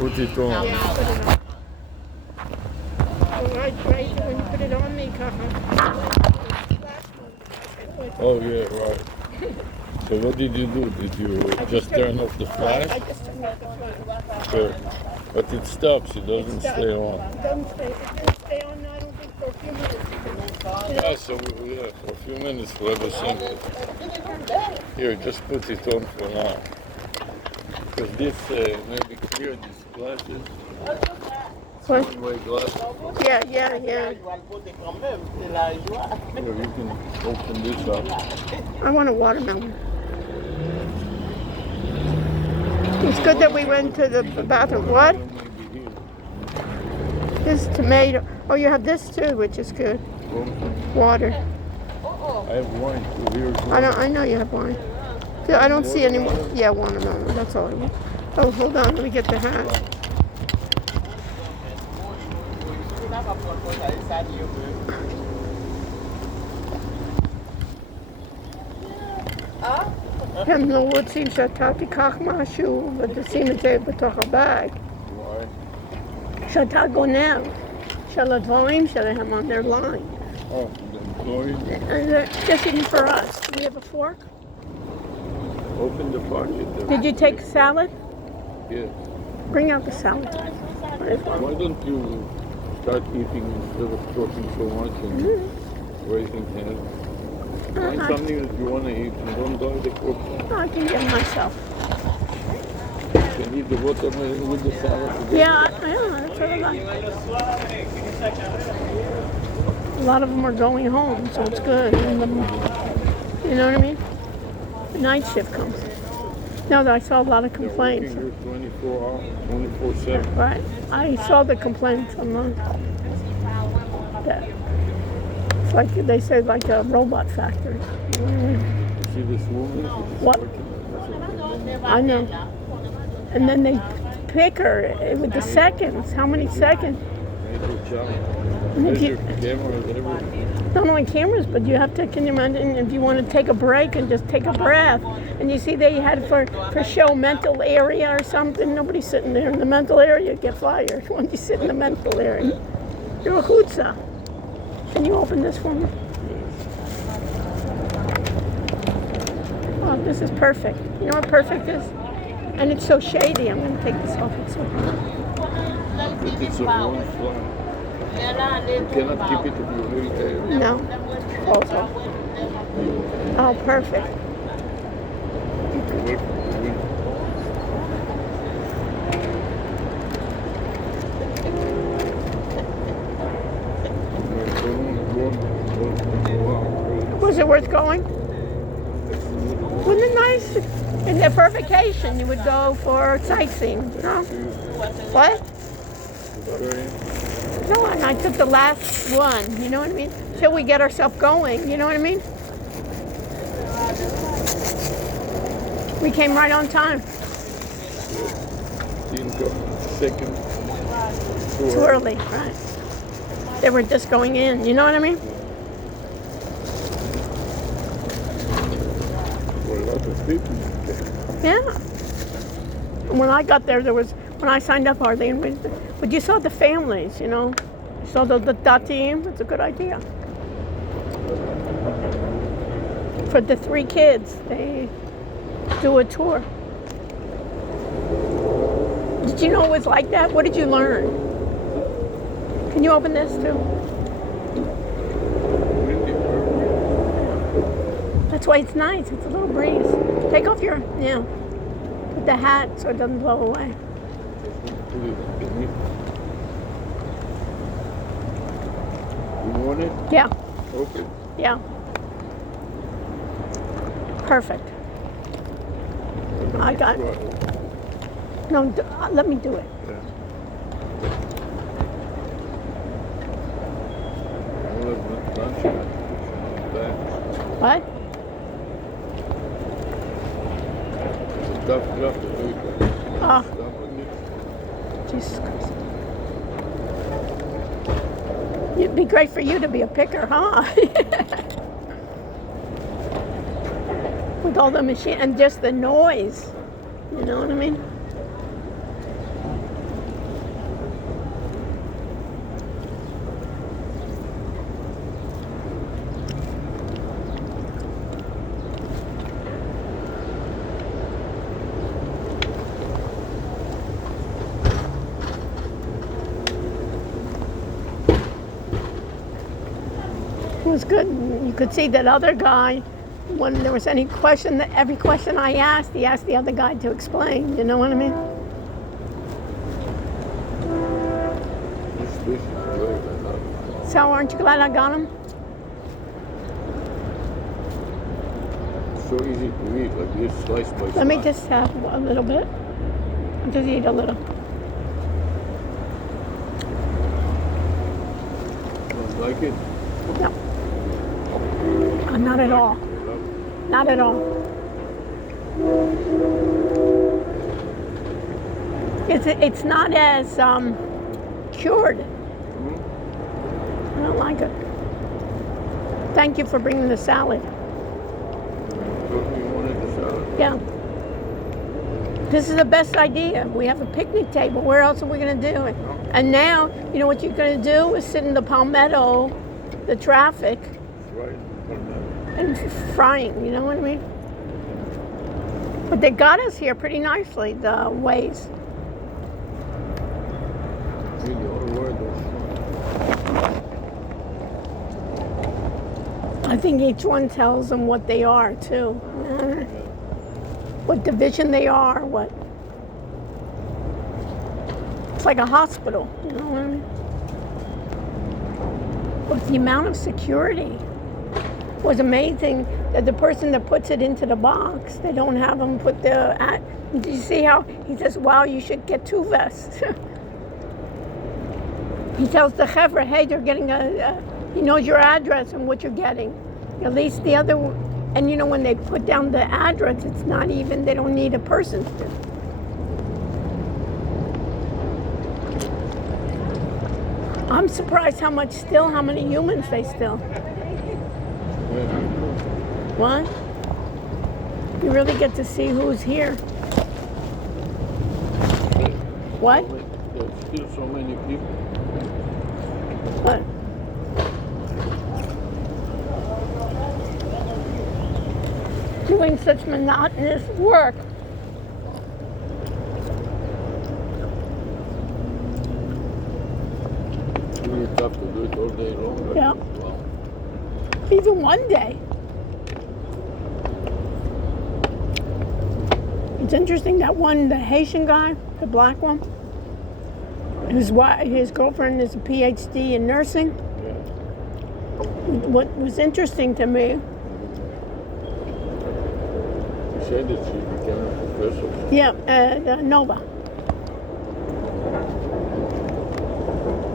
Put it on. Yeah, put it on. All right, great. When you put it on me, Oh, yeah, right. So what did you do? Did you just turn off the flash? I just turned off the flash. Sure. But it stops. It doesn't stay on. It didn't stay on, I don't think, for a few minutes. Yeah, so yeah, for a few minutes we'll have a simple. Here, just put it on for now. Because this maybe clear these glasses. What? One-way glasses. Yeah. Here, you can open this up. I want a watermelon. It's good that we went to the bathroom. What? Maybe here. This tomato. Oh, you have this too, which is good. Water. I have wine too. Here's one. I know you have wine. I don't see any more. Yeah, watermelon. That's all I want. Oh, hold on. Let me get the hat. הם לא רוצים שאתה תיקח משהו ותשים את זה בתוך הבג. שאתה גונב של הדברים שלהם on their line. Oh, the And they're just eating for us. Do we have a fork? Open the pocket there. Did you take salad? Yes. Bring out the salad. Why don't you start eating instead of talking so much and raising hands? Find something that you want to eat and don't buy the cook. I can get myself. You can eat the watermelon with the salad. Yeah, that's what I like. A lot of them are going home, so it's good. And you know what I mean? The night shift comes. No, I saw a lot of complaints. You're 24 hours, 24/7. Right. I saw the complaints online. That it's like they say, like a robot factory. See this woman? What? I know. And then they pick her with the seconds. How many seconds? Major job. And if Major you, cameras, everything. not only cameras, but you have to, can you imagine if you want to take a break and just take a breath? And you see they had for show mental area or something. Nobody's sitting there in the mental area, get fired. When you sit in the mental area. You're a chutzah. Can you open this for me? Oh, this is perfect. You know what perfect is? And it's so shady. I'm going to take this off. It's so hot. It's a one fly. You cannot keep it if you really care. No. Falls off. Oh, perfect. You can wait for the wind. Was it worth going? Wasn't it nice? In the for vacation, you would go for sightseeing, you know? What? No, and I took the last one, you know what I mean? Till we get ourselves going, you know what I mean? We came right on time. Didn't go second. Too early, right. They were just going in, you know what I mean? A lot of people. Yeah. And when I got there, when I signed up, but you saw the families, you know? You saw the datim, it's a good idea. For the 3 kids, they do a tour. Did you know it was like that? What did you learn? Can you open this too? That's why it's nice. It's a little breeze. Take off your, put the hat so it doesn't blow away. You want it? Yeah. Okay. Yeah. Perfect. I got it. No, let me do it. What? Oh. Jesus Christ. It'd be great for you to be a picker, huh? With all the machine and just the noise. You know what I mean? was good. You could see that other guy, when there was any question, that every question I asked, he asked the other guy to explain. You know what I mean? This fish is great. I love it. So aren't you glad I got him? It's so easy to eat, like this, slice by slice. Let me just have a little bit. I'll just eat a little. Don't like it? No. Not at all. Not at all. It's not as cured. I don't like it. Thank you for bringing the salad. You wanted the salad? Yeah. This is the best idea. We have a picnic table. Where else are we going to do it? And now, you know what you're going to do is sit in the palmetto, the traffic, Right. and frying. You know what I mean? But they got us here pretty nicely, the ways. See, the other word I think each one tells them what they are, too. What division they are, what. It's like a hospital, you know what I mean? But the amount of security was amazing that the person that puts it into the box, they don't have them put the. Did you see how he says, wow, you should get 2 vests? He tells the chevra, hey, they're getting he knows your address and what you're getting. At least the other, and you know, when they put down the address, it's not even, they don't need a person. I'm surprised how many humans they still. What? You really get to see who's here. What? There's still so many people. What? Doing such monotonous work. Really tough to do it all day long. Right? Yeah. Wow. Even one day. It's interesting that the Haitian guy, the black one, his girlfriend is a PhD in nursing. Yeah. What was interesting to me, She said that she became a professor. yeah, at Nova.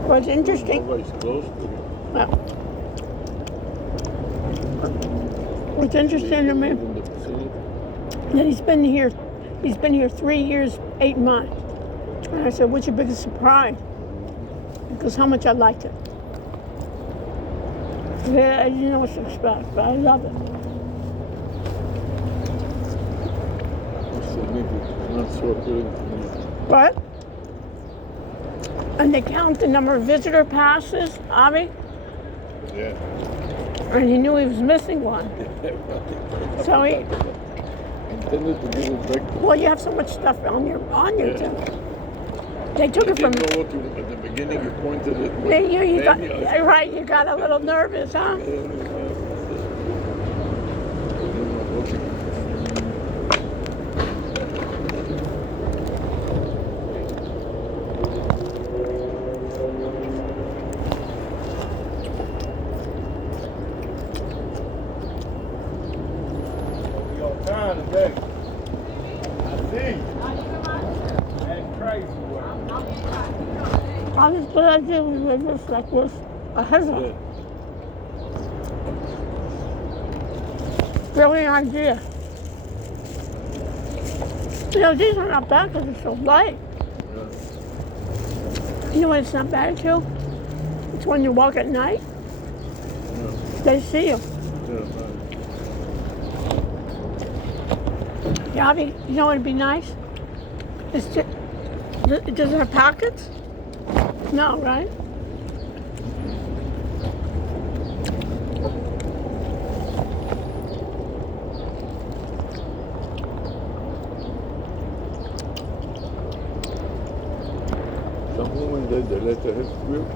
What's interesting, Nobody's close to it. what's interesting to me, In the facility. that he's been here 3 years, 8 months. And I said, what's your biggest surprise? Because how much I liked it. Yeah, I didn't know what to expect, but I love it. So maybe it's not so appealing to me. What? And they count the number of visitor passes, Avi, Yeah. and he knew he was missing one. So he, Intended to give it back to well, you have so much stuff on you Yeah. too. They took it You from. didn't know what you, at the beginning you pointed at me. You got, Maybe I- right, you got a little nervous, huh? All this good idea was just like this, a hezbollah. Brilliant idea. You know, these are not bad because it's so light. You know what it's not bad too? It's when you walk at night, they see you. Yeah, you know what would be nice? It's just, does it have pockets? No, right? Some women they let her have milk.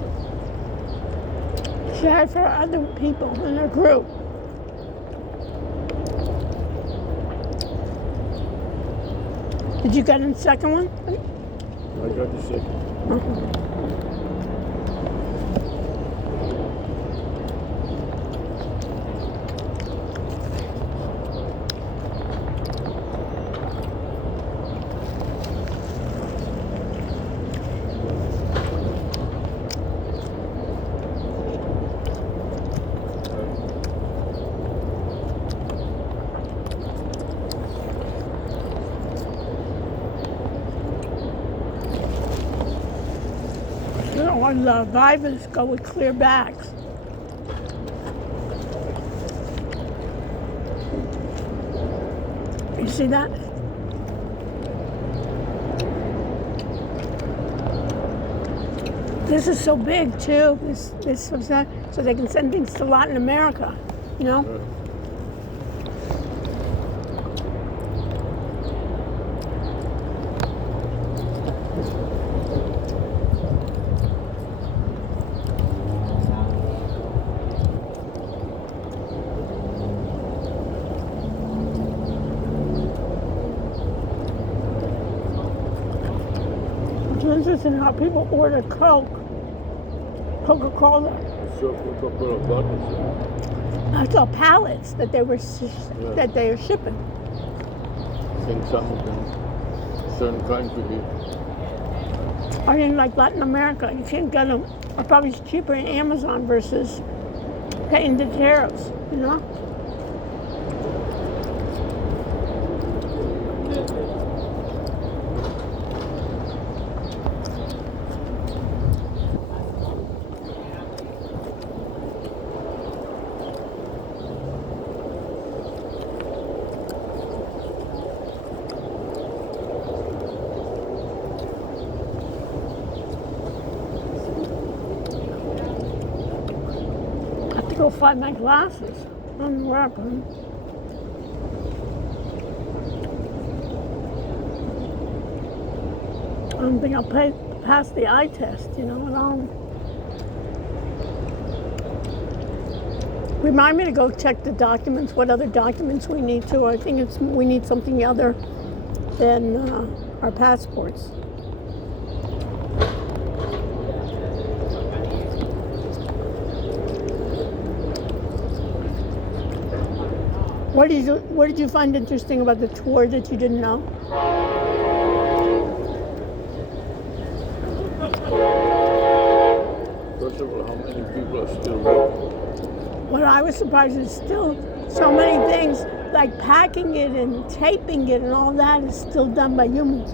Sad for other people in their group. Did you get in the second one? I got the second. Or the vibers go with clear backs. You see that? This is so big too. This was that, so they can send things to Latin America. You know. It's interesting how people order Coca-Cola. So Coca-Cola bottles. That's all pallets that they were that they are shipping. I think some of them, certain countries. Or in like Latin America, you can't get them. Or probably it's cheaper in Amazon versus paying the tariffs. You know. Go find my glasses. I don't know where I put them. I don't think I'll pass the eye test, you know, at all. Remind me to go check the documents, what other documents we need to. I think we need something other than our passports. What did you find interesting about the tour that you didn't know? First of all, how many people are still working? What I was surprised is still so many things like packing it and taping it and all that is still done by humans.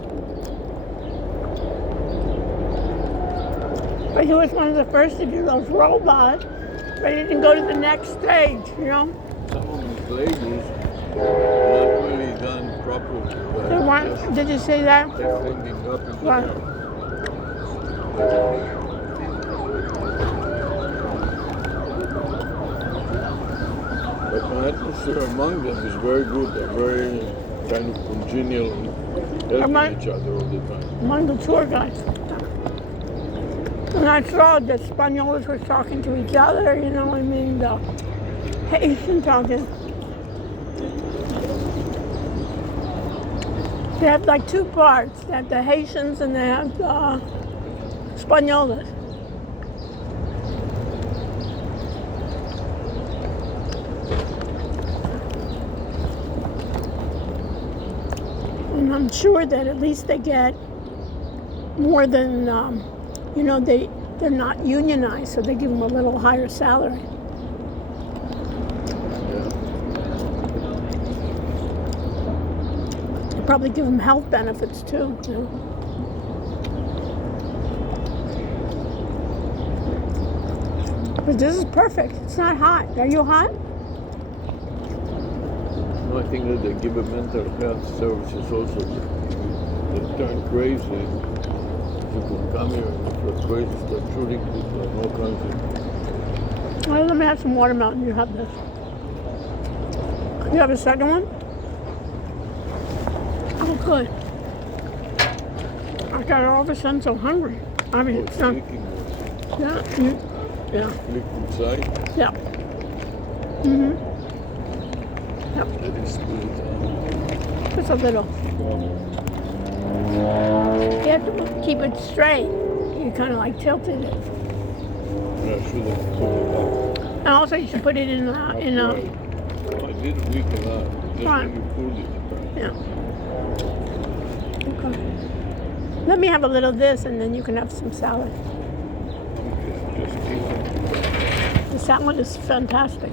But he was one of the first to do those robots, but he didn't go to the next stage, you know? Some of these ladies not really done properly. They weren't, did you say that? They're hanging up in the Right. air. But the atmosphere among them is very good. They're very kind of congenial and helping each other all the time. Among the tour guides. And I saw that Spaniards were talking to each other, you know what I mean? The Haitian talking. They have like two parts. They have the Haitians and they have the Spaniards. And I'm sure that at least they get more than, you know, they're not unionized, so they give them a little higher salary. They probably give them health benefits too, you know. But this is perfect. It's not hot. Are you hot? No, I think that they give a mental health services also. They turn crazy. You can come here and if you're crazy, start shooting people and all kinds of. Well, let me have some watermelon. You have this. You have a second one? Oh, good. I got all of a sudden so hungry. I mean, it's not. Speaking of, Yeah. Yeah. Click inside. Yeah. Mm-hmm. Yep. Let it split. Just a little. You have to keep it straight. You kind of like tilted it. Yeah, I should have put it up. And also you should put it in a... I did a week and a half. Just Right. when you pulled it. Yeah. Okay. Let me have a little of this and then you can have some salad. Okay, just keep it. The salad is fantastic.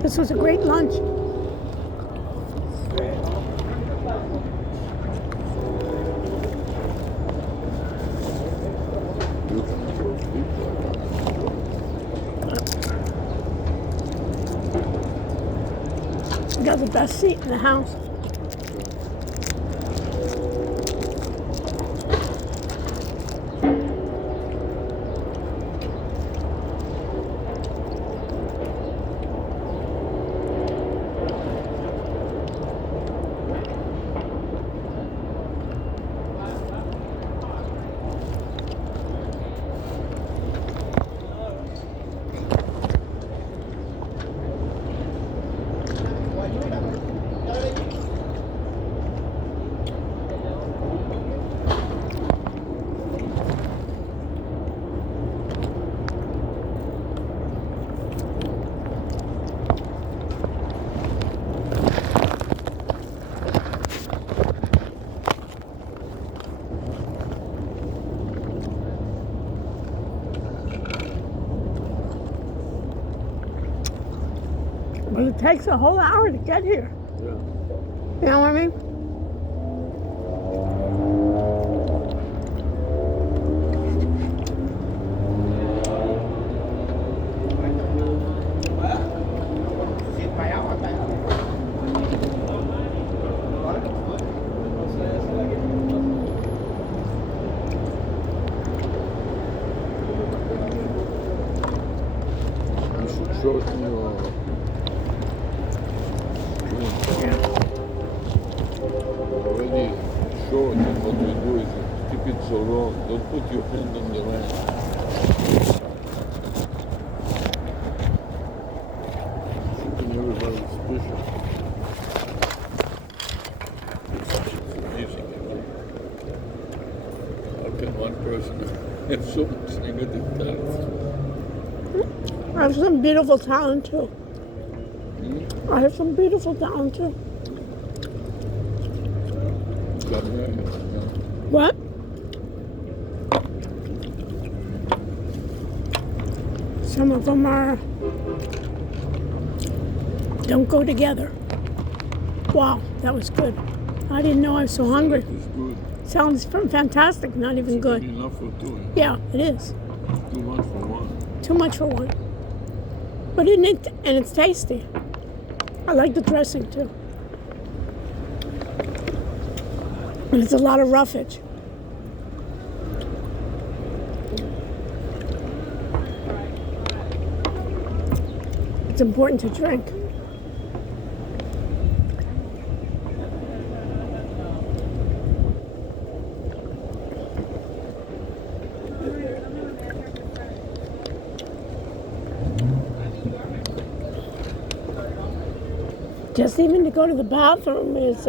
This was a great lunch. You got the best seat in the house. But it takes a whole hour to get here. Yeah. You know what I mean? You should show it in your... Already showed and what we do is keep it so long. Don't put your hand on the ram. Keeping everybody special. It's amazing. How can one person have so much negative talent? I have some beautiful talent too. Hmm? I have some beautiful talent too. What? Some of them don't go together. Wow, that was good. I didn't know I was so hungry. It's good. Sounds fantastic, not even good. Enough for two. Yeah, it is. Too much for one. Too much for one. But it's tasty. I like the dressing too. And it's a lot of roughage. It's important to drink. Just even to go to the bathroom is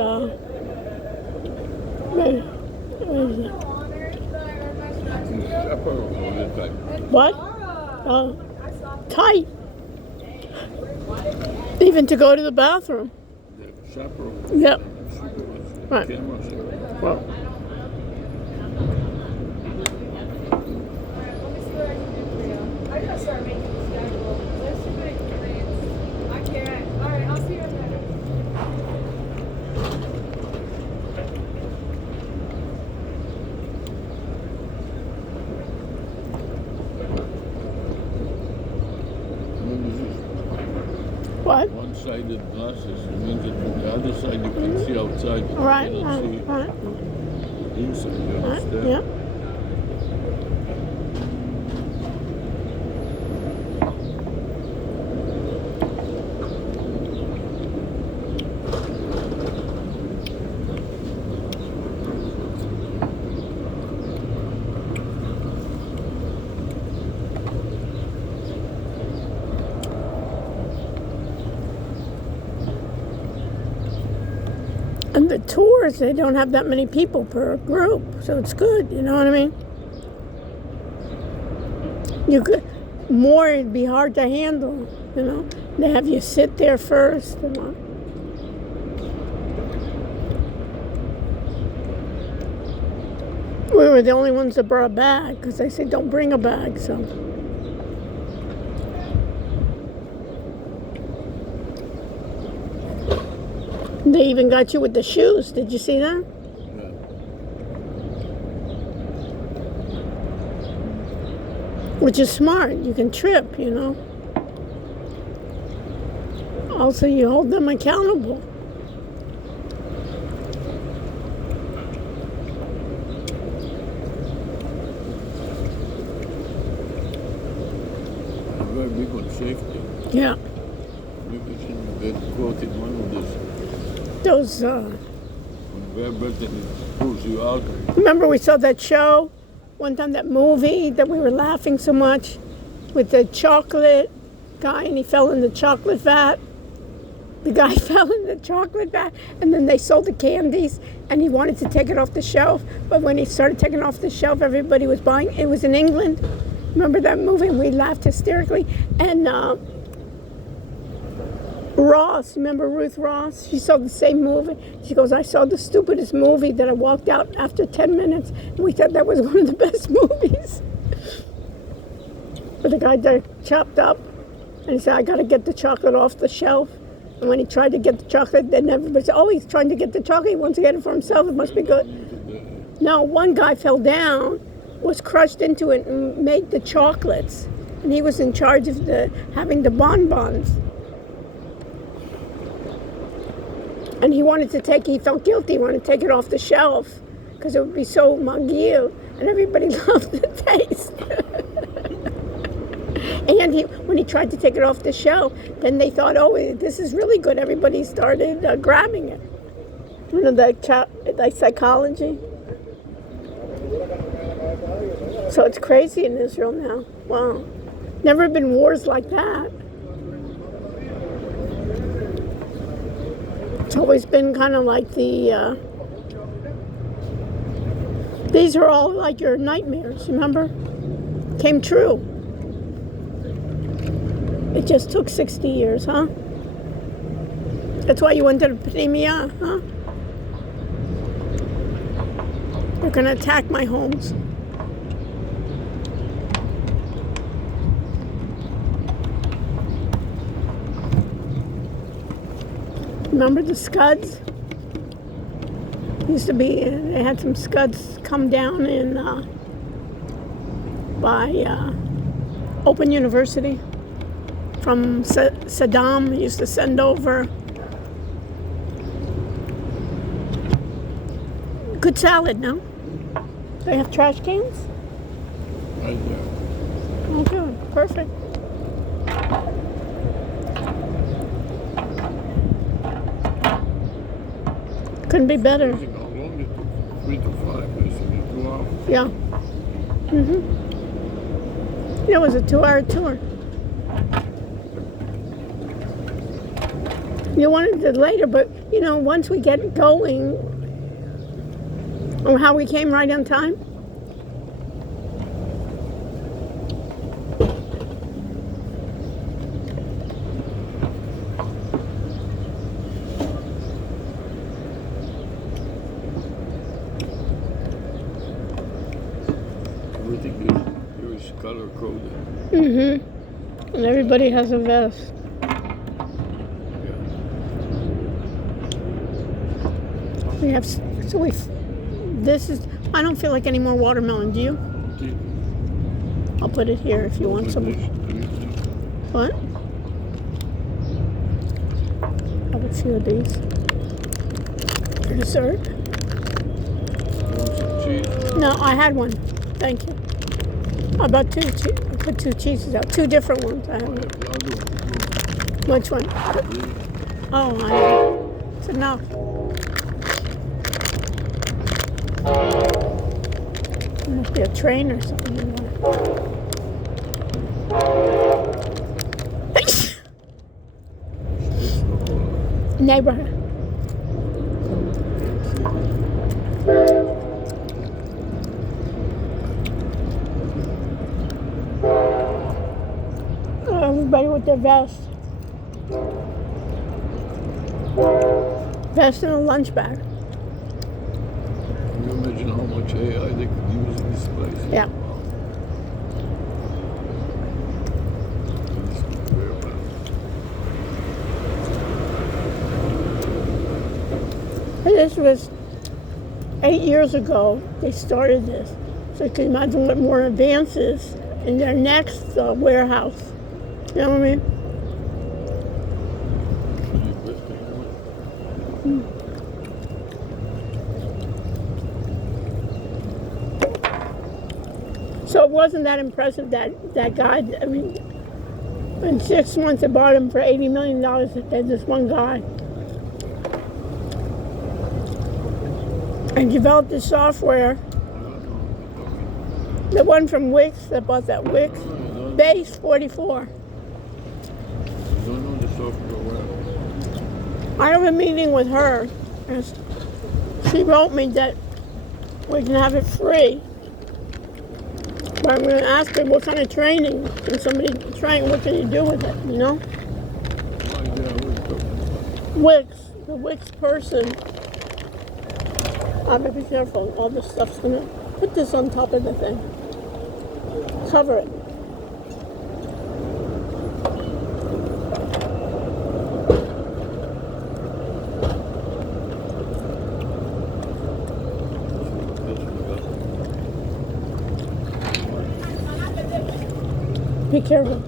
what? Tight. Even to go to the bathroom. Yep. Right. Well. I gotta start making a schedule. There's too many clients. I can't. All right, I'll see you in a minute. What? One-sided glasses. It means that from the other side you can see outside. Right. You cannot see Right. inside. You Right. understand? Yeah. And the tours, they don't have that many people per group, so it's good, you know what I mean? You could, more, it'd be hard to handle, you know? They have you sit there first, you know? We were the only ones that brought a bag, because they said don't bring a bag, so. They even got you with the shoes. Did you see that? Yeah. Which is smart. You can trip, you know. Also, you hold them accountable. I'm very big on safety. Yeah. Maybe you get caught in one of these. Those, When vibrating, it pulls you out. remember we saw that show? One time, that movie that we were laughing so much with the chocolate guy, and he fell in the chocolate vat. The guy fell in the chocolate vat, and then they sold the candies, and he wanted to take it off the shelf. But when he started taking it off the shelf, everybody was buying. It was in England. Remember that movie? And we laughed hysterically. And Ross, remember Ruth Ross? She saw the same movie. She goes, I saw the stupidest movie that I walked out after 10 minutes, and we thought that was one of the best movies. But the guy there chopped up, and he said, I got to get the chocolate off the shelf. And when he tried to get the chocolate, then everybody said, oh, he's trying to get the chocolate. He wants to get it for himself. It must be good. No, one guy fell down, was crushed into it, and made the chocolates. And he was in charge of having the bonbons. And he felt guilty, he wanted to take it off the shelf because it would be so magil, and everybody loved the taste. And when he tried to take it off the shelf, then they thought, oh, this is really good. Everybody started grabbing it. You know, like psychology. So it's crazy in Israel now. Wow. Never been wars like that. It's always been kind of like these are all like your nightmares, remember? Came true. It just took 60 years, huh? That's why you went to the Pneumonia, huh? They're going to attack my homes. Remember the Scuds? Used to be, they had some Scuds come down by Open University from Saddam. He used to send over. Good salad, no? They have trash cans? Right there. Oh, good. Perfect. Couldn't be better. How long it took? 3 to 5, basically, 2 hours. Yeah. It was a 2-hour tour. You wanted it later, but, you know, once we get going, or how we came right on time. Everything here is color coded. And everybody has a vest. We have, this is, I don't feel like any more watermelon, do you? I'll put it here if you want some. What? Have a few of these. For dessert? No, I had one. Thank you. How about I put 2 cheeses out. 2 different ones. I have. Which one? Oh, it's enough. It must be a train or something. Neighborhood. with their vest. Vest in a lunch bag. Can you imagine how much AI they could use in this place? Yeah. This conveyor belt. This was 8 years ago. They started this. So you can imagine what more advances in their next warehouse. You know what I mean? So it wasn't that impressive that guy. I mean, in 6 months they bought him for $80 million. There's this one guy. And developed the software. The one from Wix that bought that Wix. Base 44. I don't know the software well. I have a meeting with her. And she wrote me that we can have it free. But I'm going to ask her what kind of training can somebody train? What can you do with it? You know? Wix, the Wix person. I better be careful. All this stuff's going to put this on top of the thing. Cover it. Be careful.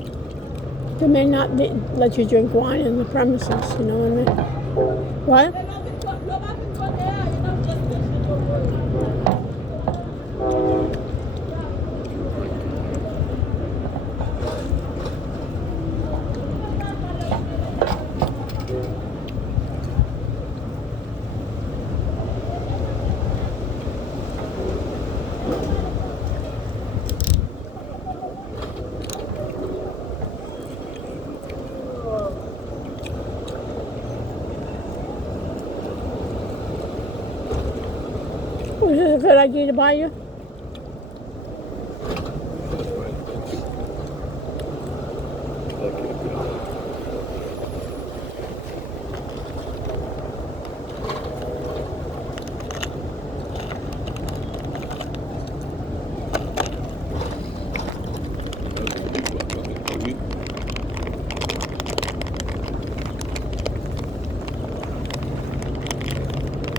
They may not let you drink wine in the premises, you know what I mean? What? Was this a good idea to buy you?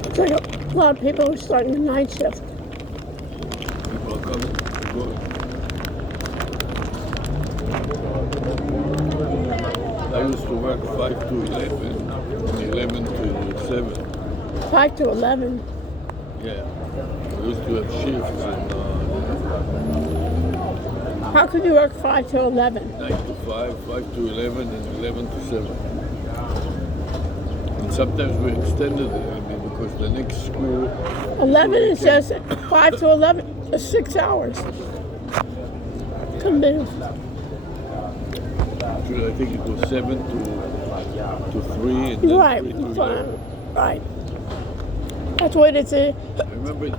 It's like a lot of people are starting the night shift. People are coming to go. I used to work 5 to 11, 11 to 7. 5 to 11. Yeah. I used to have shifts and How could you work 5 to 11? 9 to 5, 5 to 11, and 11 to 7. And sometimes we extended it a little bit because the next school... 11 is just 5 to 11. It's 6 hours. Come in. Actually, I think it was 7 to 3 and then Right. 3 to 11. Right. That's what it's a. I remember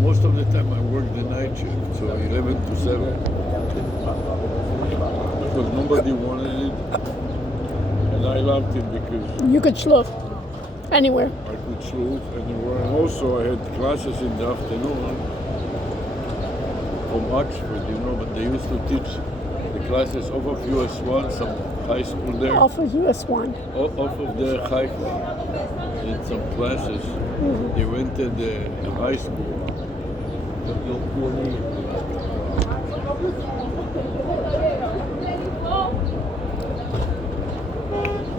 most of the time I worked the night shift, so 11 to 7. Because nobody wanted it, and I loved it because You could slough anywhere. I could sleep anywhere. And also I had classes in the afternoon from Oxford, you know, but they used to teach the classes off of US1, some high school there. Off of US1. Off of the Haifa. Did some classes. They rented the high school.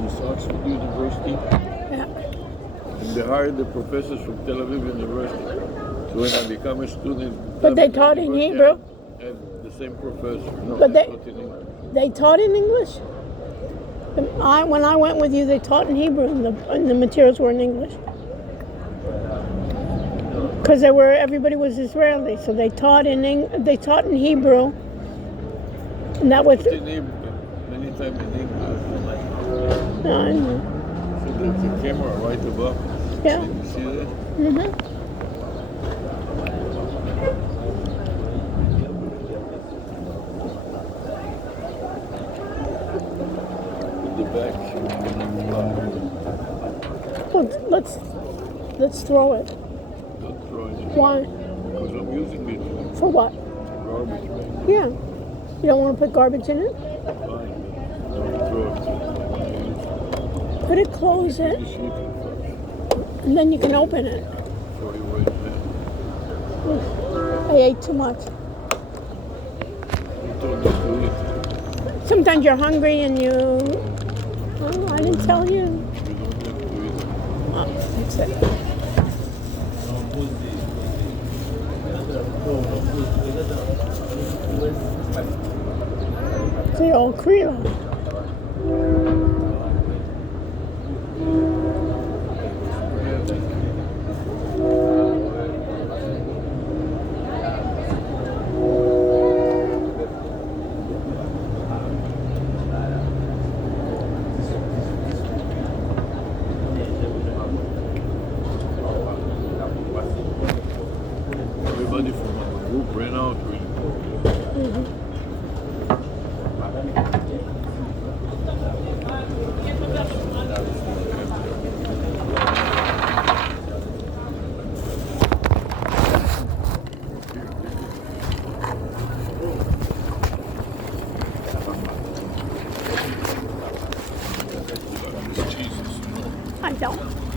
This Oxford University. Yeah. And they hired the professors from Tel Aviv University. So when I become a student, But they taught in Hebrew? I had the same professor. No, But they taught in English. They taught in English? When I went with you, they taught in Hebrew, and the materials were in English. Because everybody was Israeli, so they taught in Hebrew, and that was. In Hebrew, many times in English. I know. So there's a camera right above. Yeah. Can you see that? Mm-hmm. Let's throw it. Not throwing it. Why? Because I'm using it For what? for garbage bag. Yeah. You don't want to put garbage in it? Fine, but don't throw it. I want to use it. Put it, close The it, sheet first. and then you can open it. Throw it right there. I ate too much. You told me to eat. Sometimes you're hungry and you... Oh, I didn't tell you. You don't have to eat. Oh, that's it. They all cream.